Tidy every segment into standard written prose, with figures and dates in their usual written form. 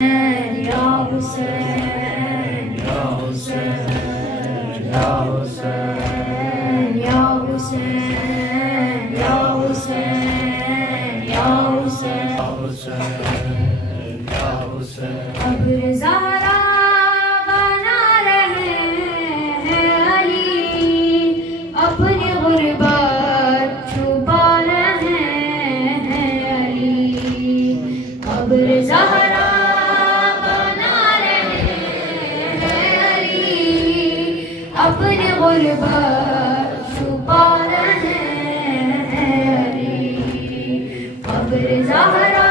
یا حسین یا حسین یا حسین یا حسین یا حسین یا حسین یا حسین ابر زہرا بنا رہے ہیں علی اپنی غربت چھپا رہے ہیں علی ابر زہرا اپنی غربت چھپا رہے ہیں علی قبر زہرا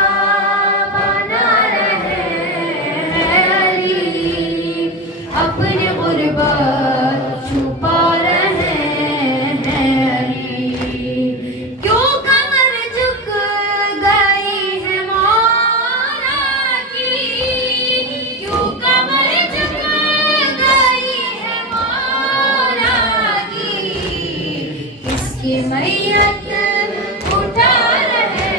بنا رہے ہیں علی اپنی غربت چھپا رہے ہیں علی کیوں کمر جھک گئی ہے مولا کی کیوں کمر جھک کی میت اٹھا رہے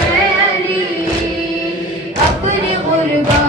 ہیں علی اپنی غربت